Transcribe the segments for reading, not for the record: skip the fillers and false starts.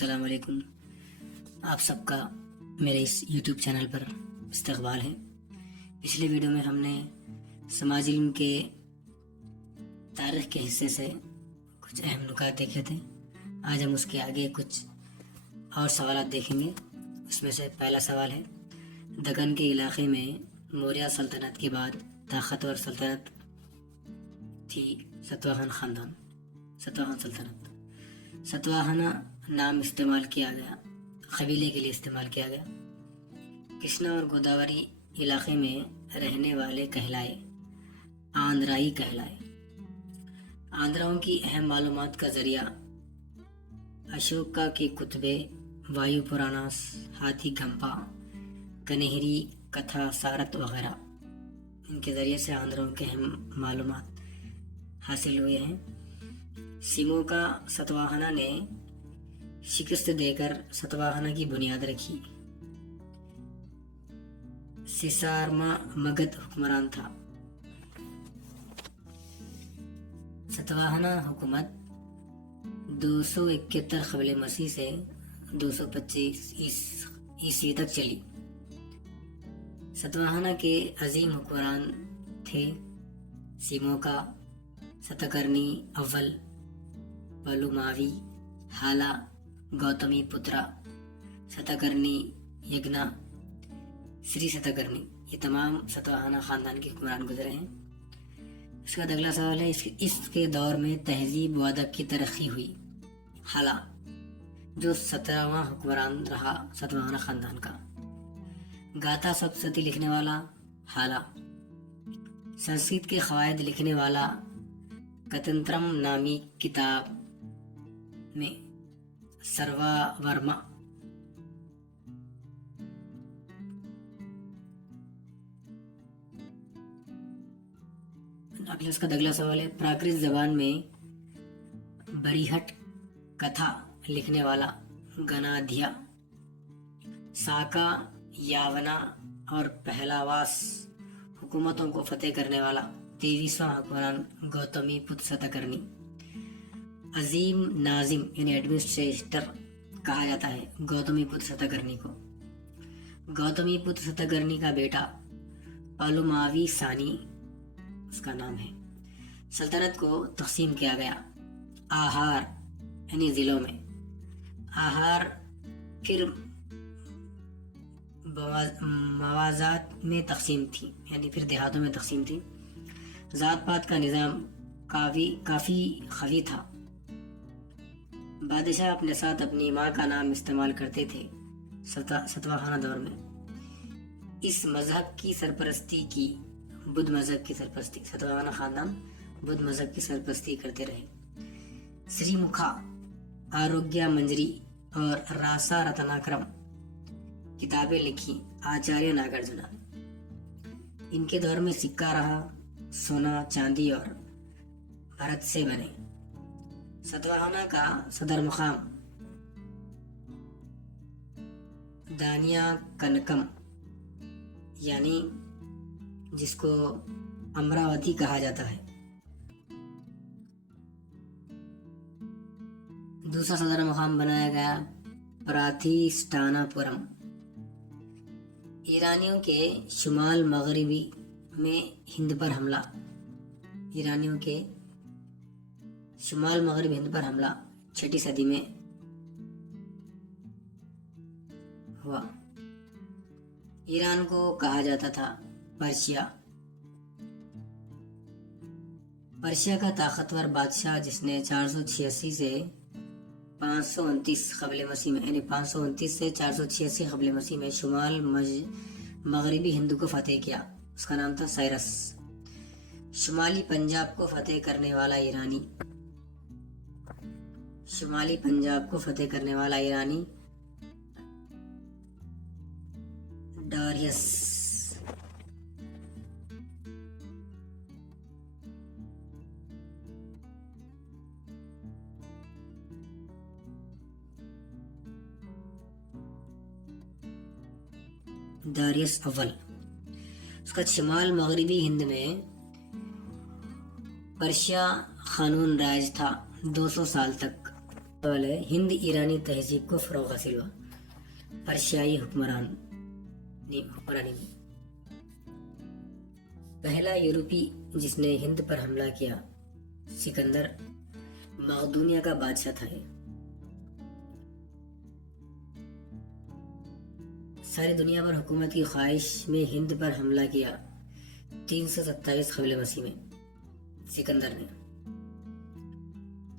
अस्सलाम वालेकुम। आप सबका मेरे इस यूट्यूब चैनल पर इस्तकबाल है। पिछले वीडियो में हमने समाजी इल्म के तारीख़ के हिस्से से कुछ अहम नुकात देखे थे। आज हम उसके आगे कुछ और सवालात देखेंगे। उसमें से पहला सवाल है, दक्कन के इलाके में मौर्य सल्तनत के बाद ताकतवर सल्तनत थी सतवाहन ख़ानदान। सतवाहन सल्तनत, सतवाहना नाम इस्तेमाल किया गया, कबीले के लिए इस्तेमाल किया गया। कृष्णा और गोदावरी इलाके में रहने वाले कहलाए आंध्राई कहलाए। आंध्राओं की अहम मालूमात का जरिया अशोका के कुतबे, वायु पुराणास, हाथी गंपा, कन्हेरी कथा सारत वगैरह, इनके ज़रिए से आंध्राओं के अहम मालूमात हासिल हुए हैं। सिमो का सतवाहना ने शिकस्त देकर सतवाहना की बुनियाद रखी। सिसारमा मगध हुक्मरान था। सतवाहना हुकूमत 271 क़ब्ल मसीह से 225 ईस्वी तक चली। सतवाहना के अजीम हुक्मरान थे सिमोका, सतकर्णी अव्वल, पलुमावी, हाला, गौतमी पुत्रा, सतकर्णी, यज्ञा, श्री सतकर्णी। ये तमाम सतवाहना खानदान के हुक्मरान गुजरे हैं। इसका अगला सवाल है, इसके दौर में तहजीब व अदब की तरक्की हुई। हाला, जो 17वां हुक्मरान रहा सतवाहना खानदान का। गाथा सप्तशती लिखने वाला हाला। संस्कृत के क़वायद लिखने वाला कतंत्रम नामी किताब में सर्वावर्मा। इसका अगला सवाल है, प्राकृत जबान में बरीहट कथा लिखने वाला गणाध्या। साका, यावना और पहलावास हुकूमतों को फतेह करने वाला 23वां हुक्मरान गौतमी पुत्र सतकर्णी। अजीम नाजिम यानी एडमिनिस्ट्रेटर कहा जाता है गौतमी पुत्र सतकर्णी को। गौतमी पुत्र सतकर्णी का बेटा पलुमावी सानी उसका नाम है। सल्तनत को तकसीम किया गया आहार यानी जिलों में। आहार फिर मवाजात में तकसीम थी, यानी फिर देहातों में तकसीम थी। जात पात का निज़ाम काफ़ी खवी था। बादशाह अपने साथ अपनी माँ का नाम इस्तेमाल करते थे सतवाहना दौर में। इस मजहब की सरपरस्ती की, बुद्ध मजहब की सरपरस्ती, सतवाहना खानदान बुद्ध मजहब की सरपरस्ती करते रहे। श्रीमुखा, आरोग्य मंजरी और रासा रत्नाक्रम किताबें लिखी आचार्य नागार्जुना। इनके दौर में सिक्का रहा सोना, चांदी और भरत से बने। सतवाहना का सदर मुकाम दानिया कनकम यानी जिसको अमरावती कहा जाता है। दूसरा सदर मुकाम बनाया गया प्रातिष्ठानापुरम। ईरानियों के शुमाल मगरबी में हिंद पर हमला। ईरानियों के शुमाल मगरब हिंद पर हमला 6वीं सदी में हुआ। ईरान को कहा जाता था पर्शिया। पर्शिया का ताकतवर बादशाह जिसने 486 से 529 क़ब्ल मसीह में, यानी 529 से 486 क़ब्ल मसीह में शुमाल मगरबी हिंद को फतेह किया, उसका नाम था साइरस। शुमाली पंजाब को फतेह करने वाला ईरानी। शुमाली पंजाब को फतेह करने वाला ईरानी डारियस। दारियस अव्वल। उसका शुमाल मगरबी हिंद में पर्शिया खानून राज था 200 साल तक। सवाल है, हिंद ईरानी तहजीब को फ़रोग़ हासिल हुआ। पर्शियाई हुक्मरानी में पहला यूरोपी जिसने हिंद पर हमला किया सिकंदर मकदूनिया का बादशाह था। ये सारी दुनिया पर हुकूमत की ख्वाहिश में हिंद पर हमला किया 327 क़ब्ल मसीह में सिकंदर ने।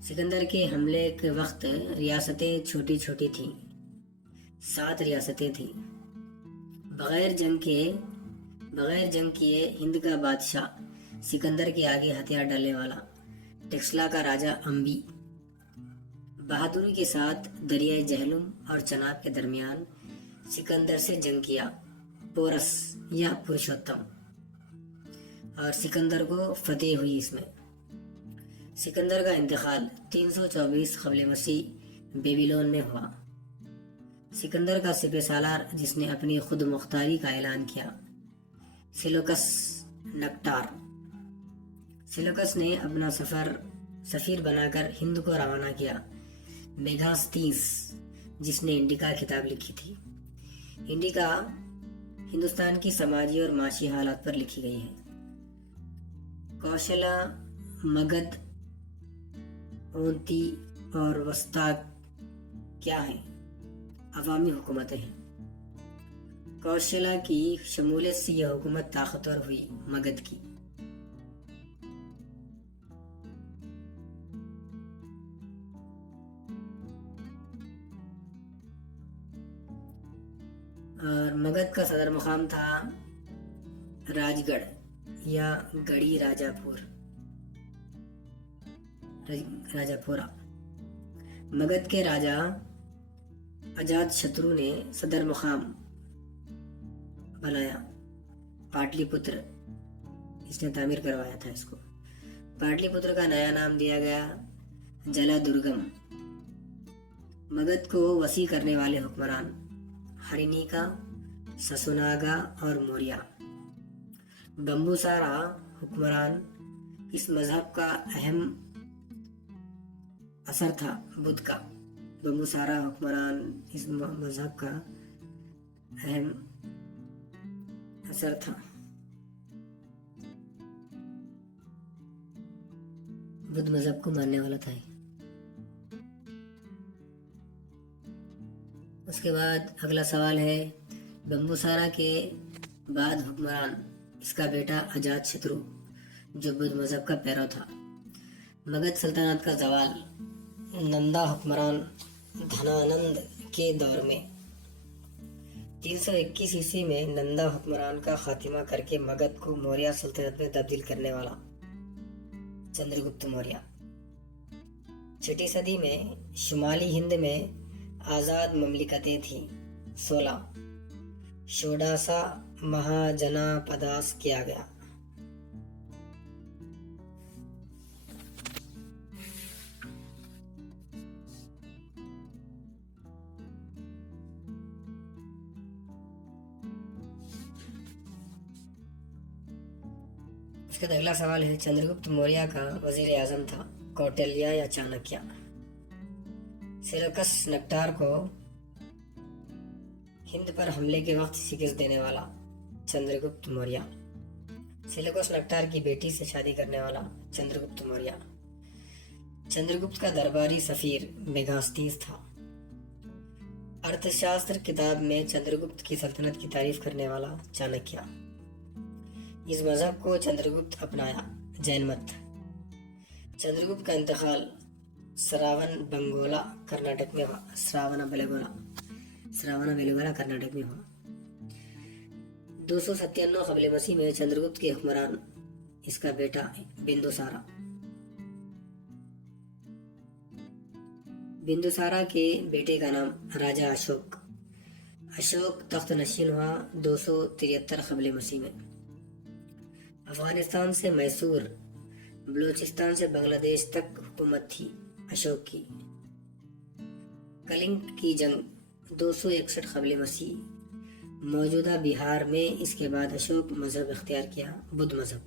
सिकंदर के हमले के वक्त रियासतें छोटी छोटी थीं, 7 रियासतें थीं। बगैर जंग किए हिंद का बादशाह सिकंदर के आगे हथियार डालने वाला टेक्सला का राजा अम्बी बहादुरी के साथ दरियाई जहलुम और चनाब के दरमियान सिकंदर से जंग किया। पोरस या पुरुषोत्तम, और सिकंदर को फतेह हुई। इसमें सिकंदर का इंतकाल 324 क़ब्ल मसीह बेबीलोन में हुआ। सिकंदर का सिपह सालार जिसने अपनी खुद मुख्तारी का ऐलान किया सेल्यूकस नक्टार। सेल्यूकस ने अपना सफ़ीर बनाकर हिंद को रवाना किया। मेगास्तीस जिसने इंडिका किताब लिखी थी। इंडिका हिंदुस्तान की समाजी और माशी हालात पर लिखी गई है। कौशला, मगध, ओंती और वस्ता क्या है? अवामी हुकूमतें हैं। कौशला की शमूलियत से यह हुकूमत ताकतवर हुई। मगध की और मगध का सदर मुकाम था राजगढ़ या गढ़ी राजापुरा। मगध के राजा अजातशत्रु ने सदर मुकाम बनाया पाटलिपुत्र। इसने तामीर करवाया था इसको। पाटलिपुत्र का नया नाम दिया गया जलादुर्गम। मगध को वसी करने वाले हुक्मरान हरिनीका, ससुनागा और मौर्या। बम्बुसारा हुक्मरान इस मजहब का अहम असर था बुद्ध का। बम्बुसारा हुक्मरान इस मजहब का अहम असर था। बुद्ध मजहब को मानने वाला था। उसके बाद अगला सवाल है, बम्बुसारा के बाद हुक्मरान इसका बेटा अजातशत्रु जो बुद्ध मजहब का पैरव था। मगध सल्तनत का जवाल नंदा हुक्मरान धनानंद के दौर में 321 ईस्वी में नंदा हुक्मरान का खात्मा करके मगध को मौर्य सल्तनत में तब्दील करने वाला चंद्रगुप्त मौर्य। 6वीं सदी में शुमाली हिंद में आज़ाद ममलिकतें थीं। 16 शोडासा महाजनापदास किया गया। उसके बाद अगला सवाल है, चंद्रगुप्त मौर्य का वजीर आजम था कौटिल्य या चाणक्य। सेल्यूकस नक्टार को हिंद पर हमले के वक्त शिकस्त देने वाला चंद्रगुप्त मौर्य। सेल्यूकस नक्टार की बेटी से शादी करने वाला चंद्रगुप्त मौर्य। चंद्रगुप्त का दरबारी सफीर मेगास्तीस था। अर्थशास्त्र किताब में चंद्रगुप्त की सल्तनत की तारीफ करने वाला चाणक्य। इस मजहब को चंद्रगुप्त अपनाया, जैन मत। चंद्रगुप्त का इंतकाल श्रावणबेलगोला कर्नाटक में हुआ। श्रावणबेलगोला कर्नाटक में हुआ। 297 क़ब्ल मसीह में चंद्रगुप्त के हुक्मरान इसका बेटा बिंदुसारा। बिंदुसारा के बेटे का नाम राजा अशोक। अशोक तख्त नशीन हुआ 273 क़ब्ल मसीह में। अफगानिस्तान से मैसूर, बलूचिस्तान से बांग्लादेश तक हुकूमत थी अशोक की। कलिंग की जंग 261 क़ब्ल मसीह। मौजूदा बिहार में इसके बाद अशोक मजहब इख्तियार किया, बुद्ध मजहब।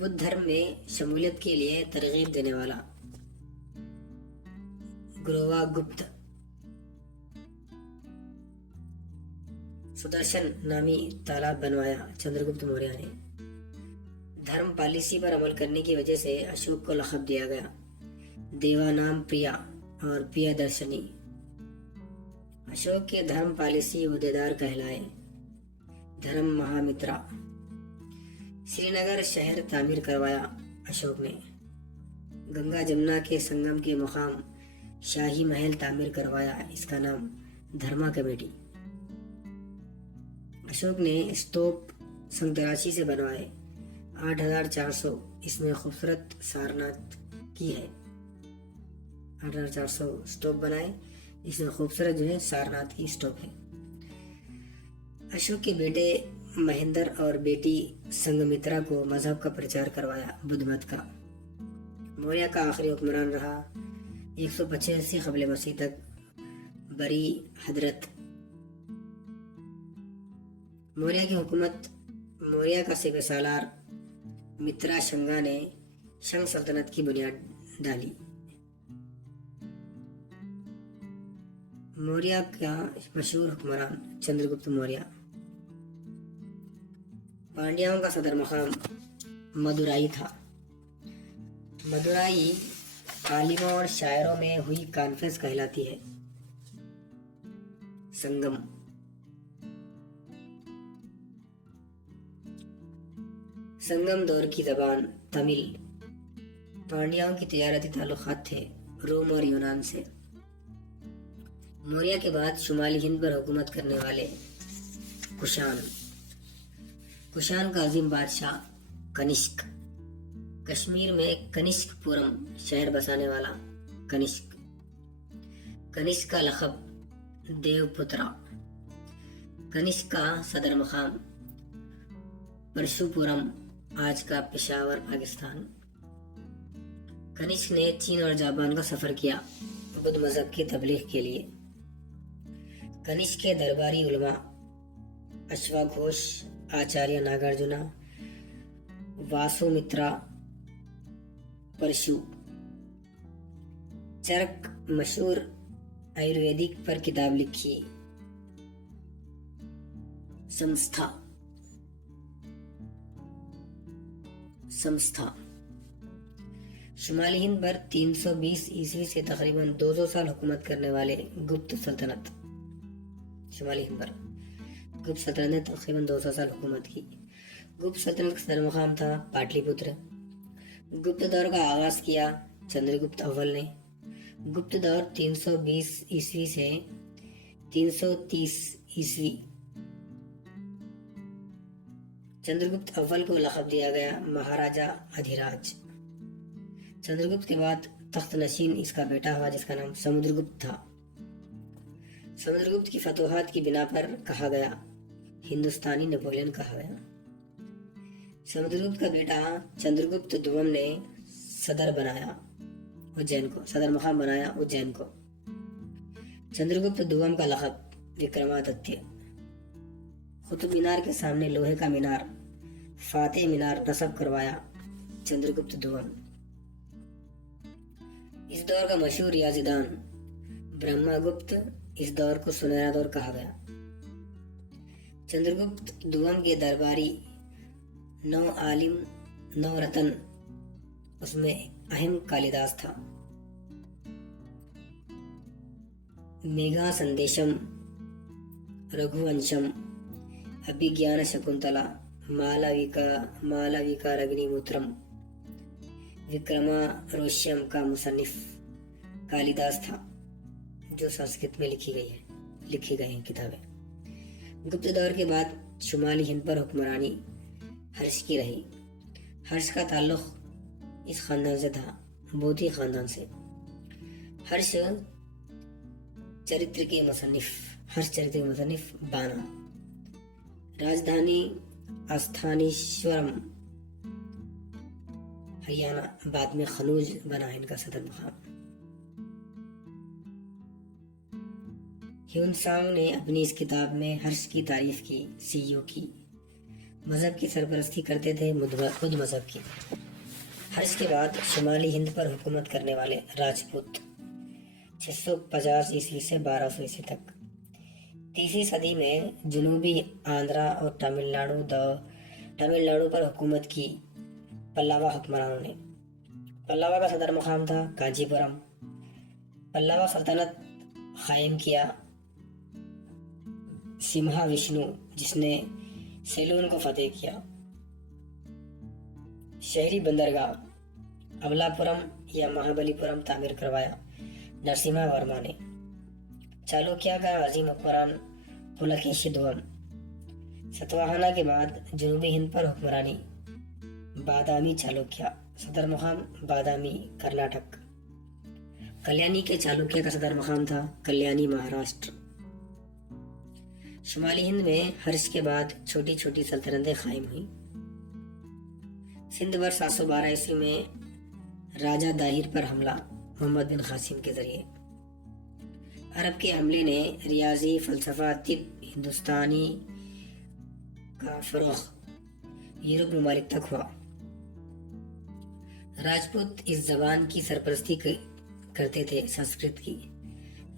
बुद्ध धर्म में शमूलियत के लिए तरगीब देने वाला ग्रोवा गुप्त, सुदर्शन नामी तालाब बनवाया चंद्रगुप्त मौर्य ने। धर्म पॉलिसी पर अमल करने की वजह से अशोक को लक़ब दिया गया देवानाम प्रिया और प्रियदर्शनी। अशोक के धर्म पॉलिसी उदेदार कहलाए। धर्म महामित्रा। श्रीनगर शहर तामीर करवाया अशोक ने। गंगा जमुना के संगम के मुकाम शाही महल तामीर करवाया, इसका नाम धर्मा कमेटी। अशोक ने स्तूप संतराशी से बनवाए 8400, इसमें खूबसूरत सारनाथ की है। 8400 स्तूप बनाए, इसमें खूबसूरत जो है सारनाथ की स्तूप है। अशोक के बेटे महेंद्र और बेटी संघमित्रा को मजहब का प्रचार करवाया, बुद्ध मत का। मौर्य का आखिरी हुक्मरान रहा 185 क़ब्ल मसीह तक बरी हजरत। मौर्य की हुकूमत, मौर्य का सिपह सालार मित्रा शंगा ने शंग सल्तनत की बुनियाद डाली। मौर्य का मशहूर हुक्मरान चंद्रगुप्त मौर्य। पांड्यों का सदर मकाम मदुराई था। मदुराई आलिमों और शायरों में हुई कॉन्फ्रेंस कहलाती है। संगम। संगम दौर की जबान तमिल। पांड्यों की तिजारती ताल्लुकात थे रोम और यूनान से। मौर्य के बाद शुमाली हिंद पर हुकूमत करने वाले कुषाण। कुषाण का अजीम बादशाह कनिष्क। कश्मीर में कनिष्कपुरम शहर बसाने वाला कनिष्क। कनिष्क का लक़ब देवपुत्रा। कनिष्क का सदर मकाम परशुपुरम, आज का पेशावर, पाकिस्तान। कनिष्क ने चीन और जापान का सफर किया बुद्ध मजहब की तबलीग के लिए। कनिष्क के दरबारी उलमा अश्वाघोष, आचार्य नागार्जुना, वासुमित्रा, परशु। चरक मशहूर आयुर्वेदिक पर किताब लिखी। संस्था। शुमाली हिंद पर 320 ईस्वी से तकरीबन 200 साल हुकूमत करने वाले गुप्त सल्तनत। शुमाली हिंद पर गुप्त सल्तनत ने तकरीबन 200 साल हुकूमत की। गुप्त सल्तनत का सदर मुकाम था पाटलिपुत्र। गुप्त दौर का आगाज किया चंद्रगुप्त अव्वल ने। गुप्त दौर 320 ईस्वी से 330 ईस्वी। चंद्रगुप्त अव्वल को लक़ब दिया गया महाराजा अधिराज। चंद्रगुप्त के बाद तख्त नशीन इसका बेटा हुआ, जिसका नाम समुद्रगुप्त था। समुद्रगुप्त की फतोहात की बिना पर कहा गया हिंदुस्तानी नेपोलियन कहा गया। समुद्रगुप्त का बेटा चंद्रगुप्त दुवम ने सदर बनाया उज्जैन को, सदर मकाम बनाया उज्जैन को। चंद्रगुप्त दुवम का लक़ब विक्रमादित्य। कुतुब मीनार के सामने लोहे का मीनार फातेह मीनार नस्ब करवाया चंद्रगुप्त दुवम। इस दौर का मशहूर रियाज़ीदान ब्रह्मगुप्त, इस दौर को सुनहरा दौर कहा गया। चंद्रगुप्त दुवम के दरबारी 9 आलिम 9 रतन, उसमें अहम कालिदास था। मेघा संदेशम, रघुवंशम, अभिज्ञान शकुंतला, मालविका अग्निमुत्रम, विक्रमारोष्यम का मुसन्निफ कालिदास था, जो संस्कृत में लिखी गई हैं किताबें। गुप्त दौर के बाद शुमाली हिंद पर हुक्मरानी हर्ष की रही। हर्ष का ताल्लुक इस खानदान से था, बोधी खानदान से। हर्ष चरित्र के मुसन्निफ बाना। राजधानी अस्थानीश्वरम हरियाणा, बाद में खनूज बना है इनका सदर मुकाम। ह्यूनसांग ने अपनी इस किताब में हर्ष की तारीफ की, सीयू की। मजहब की सरपरस्ती करते थे बुद्ध मजहब की। हर्ष के बाद शुमाली हिंद पर हुकूमत करने वाले राजपूत। 650 ईस्वी से 1200 ईस्वी तक। 30वीं सदी में जनूबी आंध्रा और तमिलनाडु पर हुकूमत की पल्लवा हुक्मरानों ने। पल्लवा का सदर मुकाम था कांचीपुरम। पल्लवा सल्तनत कायम किया सिम्हा विष्णु, जिसने सेलून को फतेह किया। शहरी बंदरगाह अमलापुरम या महाबलीपुरम तामीर करवाया नरसिम्हा वर्मा ने। चालुक्य का अजीम हुक्मरान पुलकेशी द्वितीय। सतवाहना के बाद जनूबी हिंद पर हुक्मरानी बादामी चालुक्य, सदर मुकाम बादामी कर्नाटक। कल्याणी के चालुक्य का सदर मुकाम था कल्याणी महाराष्ट्र। शुमाली हिंद में हर्ष के बाद छोटी छोटी सल्तनतें कायम हुई। सिंध पर 712 ईस्वी में राजा दाहिर पर हमला मोहम्मद बिन कासिम के जरिए। अरब के हमले ने रियाजी, फलसफा, तिब, हिंदुस्तानी का फरोग यूरोप ममालिक तक हुआ। राजपूत इस जबान की सरपरस्ती करते थे, संस्कृत की।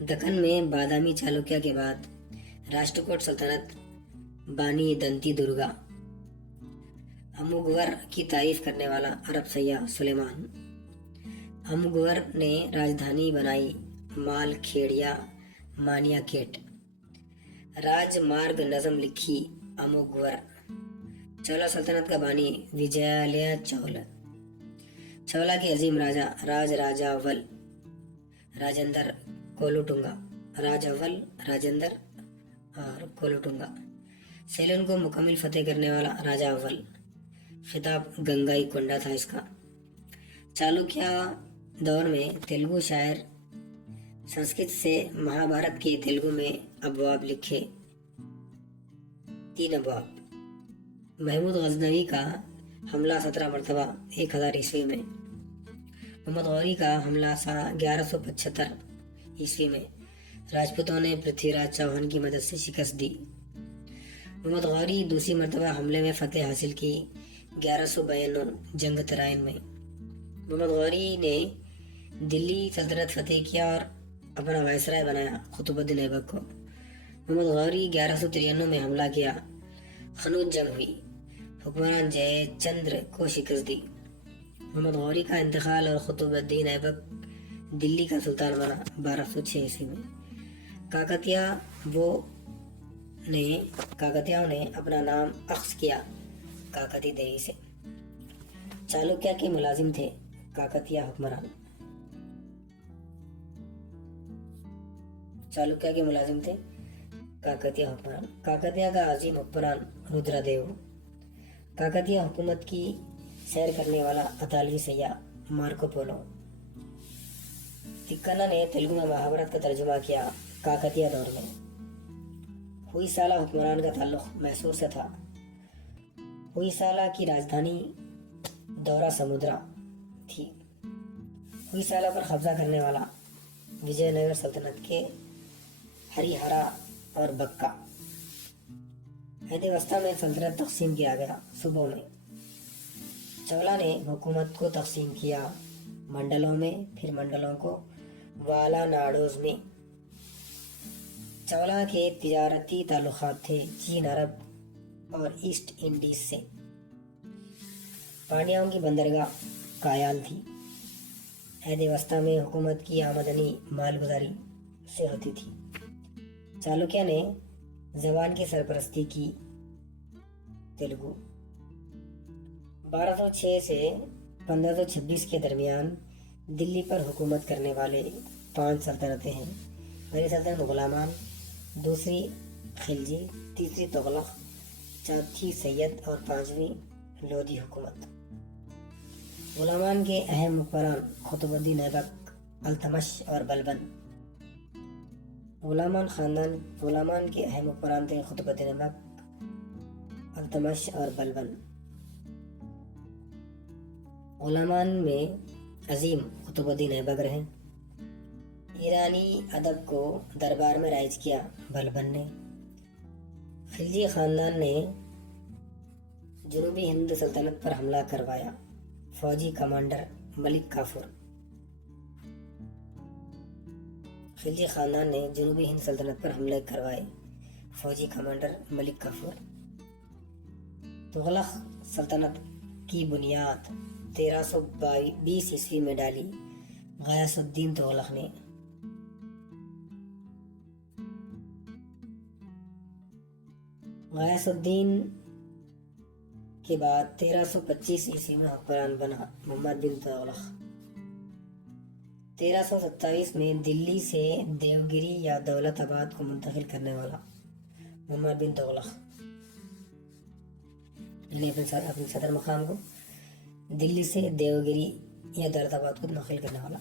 दक्कन में बादामी चालुक्य के बाद राष्ट्रकूट सल्तनत बानी दंती दुर्गा। अमुगवर की तारीफ करने वाला अरब सैय्याह सुलेमान। अमुगवर ने राजधानी बनाई माल खेड़िया मानिया केट। राजमार्ग नज़म लिखी अमुगवर। चौला सल्तनत का बानी विजयालय चौला। चौला के अजीम राजा राजावल राजेंद्र कोलुटुंगा। राजावल राजेंद्र और कोलुटुंगा। सेलन को मुकम्मल फतेह करने वाला राजा अव्वल। खिताब गंगाई कोंडा था इसका। चालुक्य दौर में तेलुगु शायर संस्कृत से महाभारत के तेलुगु में अबवाब लिखे। 3 अबवाब। महमूद गजनवी का हमला 17 मरतबा 1000 ईस्वी में। मोहम्मद गौरी का हमला 1175 ईस्वी में राजपूतों ने पृथ्वीराज चौहान की मदद से शिकस्त दी। मोहम्मद गौरी दूसरी मरतबा हमले में फतेह हासिल की 1192 जंग तराइन में। मोहम्मद गौरी ने दिल्ली सल्तनत फतेह किया और अपना वायसराय बनाया कुतुबुद्दीन ऐबक को। मोहम्मद गौरी 1193 में हमला किया। खनूज जंग हुई। हुक्मरान जयचंद्र को शिकस्त दी। मोहम्मद गौरी का इंतकाल और कुतुबुद्दीन ऐबक दिल्ली का सुल्तान बना 1206 ईस्वी में। काकतियाओं ने अपना नाम अख्स किया काकती देवी से। चालुक्य के मुलाजिम थे काकतिया हुक्मरान। चालुक्य के मुलाजिम थे काकतिया हुक्मरान। काकतिया का अजीम हुक्मरान रुद्रदेव। काकतिया हुकूमत की सैर करने वाला अतालवी सैय्याह मार्को पोलो। तिक्कन्ना ने तेलुगु में महाभारत का तर्जुमा किया काकतिया दौर में। हुइसाला हुक्मरान का ताल्लुक मैसूर से था। हुइसाला की राजधानी दौरा समुद्रा थी। हुइसाला पर कब्जा करने वाला विजयनगर सल्तनत के हरिहरा और बक्का। हैदराबाद में सल्तनत तकसीम किया गया सूबों में। चौला ने हुकूमत को तकसीम किया मंडलों में, फिर मंडलों को वाला नाडोज में। चौला के तिजारती ताल्लुकात थे चीन, अरब और ईस्ट इंडीज से। पांड्याओं की बंदरगाह कायाल थी। हैदराबाद में हुकूमत की आमदनी मालगुजारी से होती थी। चालुक्य ने जबान की सरपरस्ती की तेलुगु। 1206 से 1526 के दरमियान दिल्ली पर हुकूमत करने वाले 5 सल्तनतें हैं। पहली सल्तनत गुलामान, दूसरी खिलजी, तीसरी तुगलक, चौथी सैयद और 5वीं लोधी हुकूमत। गुलामान के अहम हुक्मरान कुतुबुद्दीन ऐबक, अल्तमश और बलबन। गुलामान के अहम हुक्मरान थे कुतुबुद्दीन ऐबक, अल्तमश और बलबन। गुलामान में अजीम कुतुबुद्दीन ऐबक रहे। ईरानी अदब को दरबार में राइज किया बलबन ने। खिलजी खानदान ने जनूबी हिंद सल्तनत पर हमला करवाया फौजी कमांडर मलिक काफूर। खिलजी ख़ानदान ने जनूबी हिंद सल्तनत पर हमले करवाए। फौजी कमांडर मलिक काफूर। तुगलक सल्तनत की बुनियाद 1320 ईस्वी में डाली गयासुद्दीन तुगलक ने। गयासुद्दीन के बाद 1325 ईस्वी में हुक्मरान बना मोहम्मद बिन तुगलक। 1327 में दिल्ली से देवगिरी या दौलताबाद को मुंतकिल करने वाला मोहम्मद बिन तुगलक, यानी अपने सदर मकाम को दिल्ली से देवगिरी या दौलताबाद को नकिल करने वाला।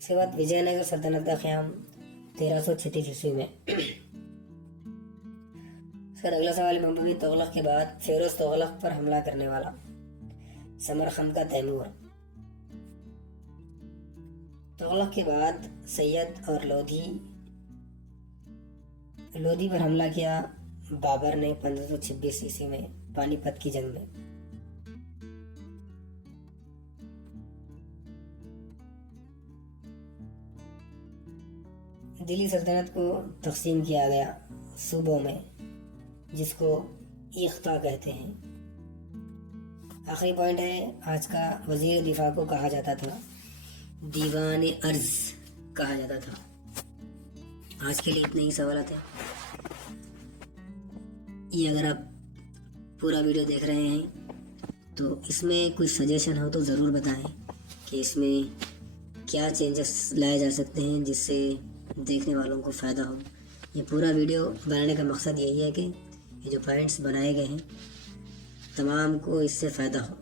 इसके बाद विजयनगर सल्तनत का क़याम 1336 ईस्वी में। सर अगला सवाल, मोहम्मद बिन तुगलक के बाद फिरोज तुगलक पर हमला करने वाला समरकंद का तैमूर। तुगलक के बाद सैयद और लोधी पर हमला किया बाबर ने 1526 ईस्वी में पानीपत की जंग में। दिल्ली सल्तनत को तकसीम किया गया सूबों में, जिसको इख्ता कहते हैं। आखिरी पॉइंट है आज का, वजीर दिफा को कहा जाता था दीवान अर्ज कहा जाता था। आज के लिए इतने ही सवाल थे। ये अगर आप पूरा वीडियो देख रहे हैं तो इसमें कोई सजेशन हो तो ज़रूर बताएं कि इसमें क्या चेंजेस लाए जा सकते हैं जिससे देखने वालों को फ़ायदा हो। ये पूरा वीडियो बनाने का मकसद यही है कि ये जो पॉइंट्स बनाए गए हैं तमाम को इससे फ़ायदा हो।